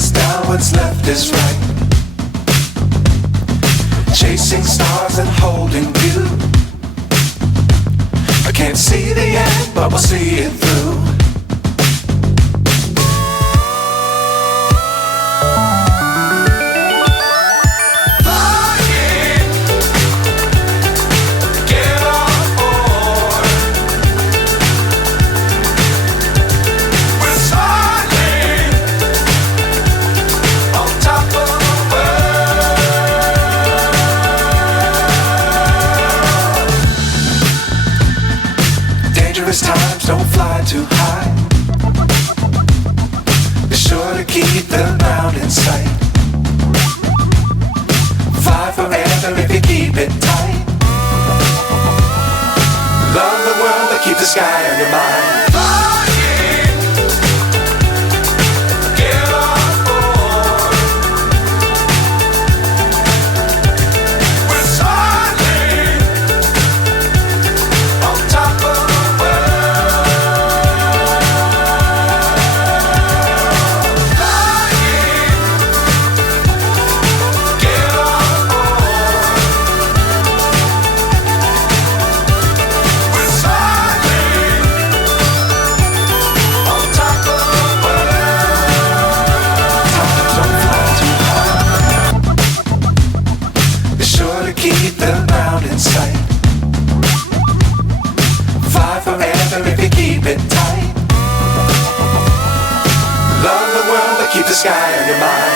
is down, what's left is right. Chasing stars and holding you. I can't see the end, but we'll see it through. Times don't fly too high. Be sure to keep the ground in sight. Fly forever if you keep it tight. Love the world but keep the sky on your mind. Keep the ground in sight. Fly forever if you keep it tight. Love the world but keep the sky on your mind.